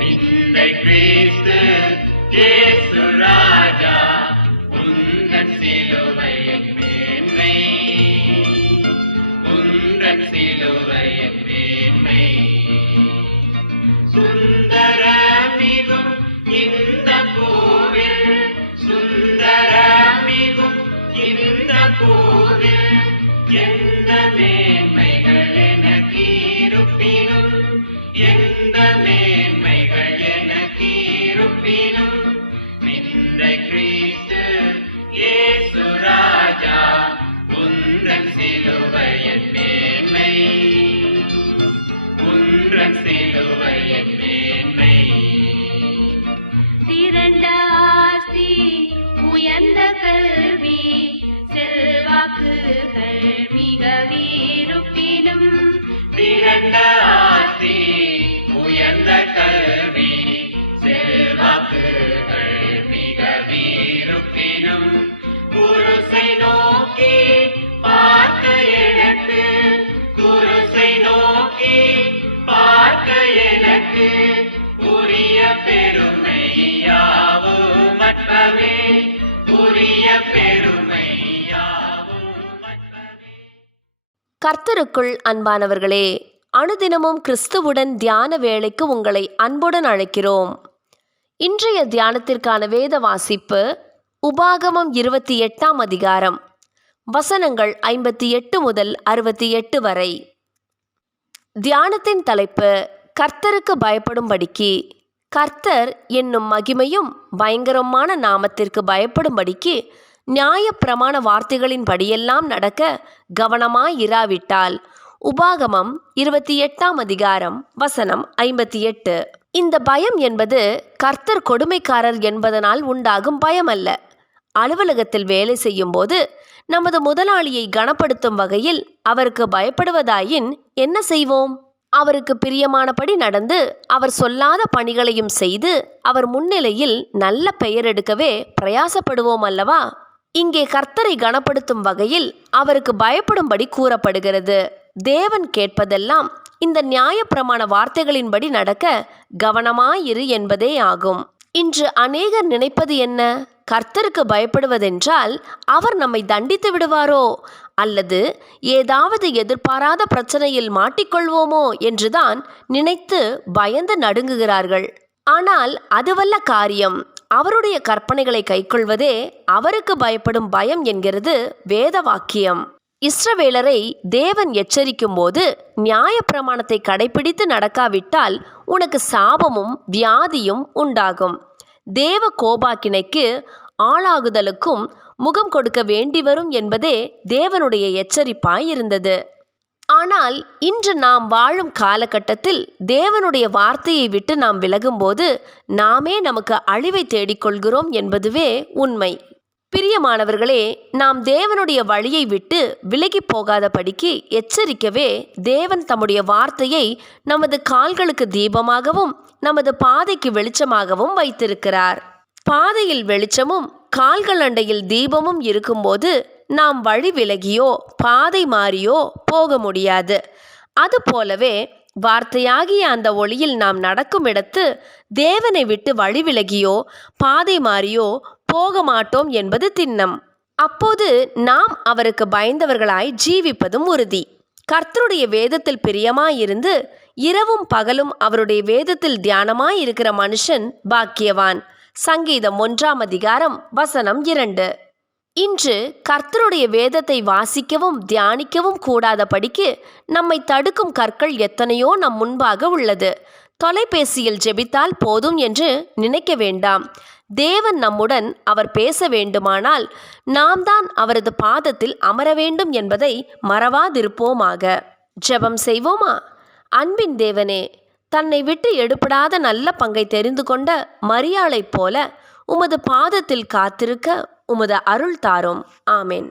விந்தை கிறிஸ்து இயேசு ராஜா உந்தன் சிலுவையின் மேன்மை, உந்தன் சிலுவையின் மேன்மை. சுந்தரமிகும் இந்த கோவில், சுந்தரமிகும் இந்த கோவில், எந்த மேன்மைகள் எனக்கு இருப்பினும், எந்த மேன்மைகள் எனக்கு இருப்பினும், விந்தை கிறிஸ்து இயேசு ராஜா உந்தன் சிலுவையின் மேன்மை, உந்தன் சிலுவையின் மேன்மை. திரண்ட ஆசி, உயர்ந்த கல்வி, செல்வாக்குகள் மிக இருப்பினும், திரண்ட ஆசி, உயர்ந்த கல்வி, செல்வாக்குகள் மிக இருப்பினும், குருசை நோக்கி பார்க்க எனக்கு, குருசை நோக்கி பார்க்க எனக்கு, உரிய பெருமை யாவும் மற்றவே, உரிய பெருமை யாவும் மற்றவே. கர்த்தருக்குள் அன்பானவர்களே, அனுதினமும் கிறிஸ்துவுடன் தியான வேளைக்கு உங்களை அன்புடன் அழைக்கிறோம். இன்றைய தியானத்திற்கான வேத வாசிப்பு உபாகமம் 28ஆம் அதிகாரம், வசனங்கள் 58 முதல் 68 வரை. தியானத்தின் தலைப்பு கர்த்தருக்கு பயப்படும்படிக்கு. கர்த்தர் என்னும் மகிமையும் பயங்கரமான நாமத்திற்கு பயப்படும்படிக்கு நியாயப்பிரமாண வார்த்தைகளின்படியெல்லாம் நடக்க கவனமாயிராவிட்டால். உபாகமம் 28ஆம் அதிகாரம், வசனம் 58. இந்த பயம் என்பது கர்த்தர் கொடுமைக்காரர் என்பதனால் உண்டாகும் பயம் அல்ல. அலுவலகத்தில் வேலை செய்யும் போது நமது முதலாளியை கனப்படுத்தும் வகையில் அவருக்கு பயப்படுவதாயின் என்ன செய்வோம்? அவருக்கு பிரியமானபடி நடந்து அவர் சொல்லாத பணிகளையும் செய்து அவர் முன்னிலையில் நல்ல பெயர் எடுக்கவே பிரயாசப்படுவோம் அல்லவா? இங்கே கர்த்தரை கனப்படுத்தும் வகையில் அவருக்கு பயப்படும்படி கூறப்படுகிறது. தேவன் கேட்பதெல்லாம் இந்த நியாயப்பிரமாண வார்த்தைகளின்படி நடக்க கவனமாயிரு என்பதே ஆகும். இன்று அநேகர் நினைப்பது என்ன? கர்த்தருக்கு பயப்படுவதென்றால் அவர் நம்மை தண்டித்து விடுவாரோ அல்லது ஏதாவது எதிர்பாராத பிரச்சனையில் மாட்டிக்கொள்வோமோ என்றுதான் நினைத்து பயந்து நடுங்குகிறார்கள். ஆனால் அதுவல்ல காரியம். அவருடைய கற்பனைகளை கைக்கொள்வதே அவருக்கு பயப்படும் பயம் என்கிறது வேத வாக்கியம். இஸ்ரவேலரை தேவன் எச்சரிக்கும் போது, நியாயப்பிரமாணத்தை கடைபிடித்து நடக்காவிட்டால் உனக்கு சாபமும் வியாதியும் உண்டாகும், தேவ கோபாக்கினைக்கு ஆளாகுதலுக்கும் முகம் கொடுக்க வேண்டி வரும் என்பதே தேவனுடைய எச்சரிப்பாய் இருந்தது. ஆனால் இன்று நாம் வாழும் காலகட்டத்தில் தேவனுடைய வார்த்தையை விட்டு நாம் விலகும்போது நாமே நமக்கு அழிவை தேடிக்கொள்கிறோம் என்பதுவே உண்மை. பிரியமானவர்களே, நாம் தேவனுடைய வழியை விட்டு விலகி போகாதபடிக்கு எச்சரிக்கவே தேவன் தம்முடைய வார்த்தையை நமது கால்களுக்கு தீபமாகவும் நமது பாதைக்கு வெளிச்சமாகவும் வைத்திருக்கிறார். பாதையில் வெளிச்சமும் கால்கள் அண்டையில் தீபமும் இருக்கும்போது நாம் வழி விலகியோ பாதை மாறியோ போக முடியாது. அதுபோலவே வார்த்தையாகிய அந்த ஒளியில் நாம் நடக்கும் இடத்து தேவனை விட்டு வழி விலகியோ பாதை மாறியோ போக மாட்டோம் என்பது திண்ணம். அப்போது நாம் அவருக்கு பயந்தவர்களாய் ஜீவிப்பதும் உறுதி. கர்த்தருடைய வேதத்தில் பிரியமாயிருந்து இரவும் பகலும் அவருடைய வேதத்தில் தியானமாயிருக்கிற மனுஷன் பாக்கியவான். சங்கீதம் 1ஆம் அதிகாரம், வசனம் 2. இன்று கர்த்தருடைய வேதத்தை வாசிக்கவும் தியானிக்கவும் கூடாதபடிக்கு நம்மை தடுக்கும் கற்கள் எத்தனையோ நம் முன்பாக உள்ளது. தொலைபேசியில் ஜெபித்தால் போதும் என்று நினைக்க வேண்டாம். தேவன் நம்முடன் அவர் பேச வேண்டுமானால் நாம் தான் அவரது பாதத்தில் அமர வேண்டும் என்பதை மறவாதிருப்போமாக. ஜெபம் செய்வோமா? அன்பின் தேவனே, தன்னை விட்டு எடுபடாத நல்ல பங்கை தெரிந்து கொண்ட மரியாளைப் போல உமது பாதத்தில் காத்திருக்க உமது அருள் தாரும். ஆமென்.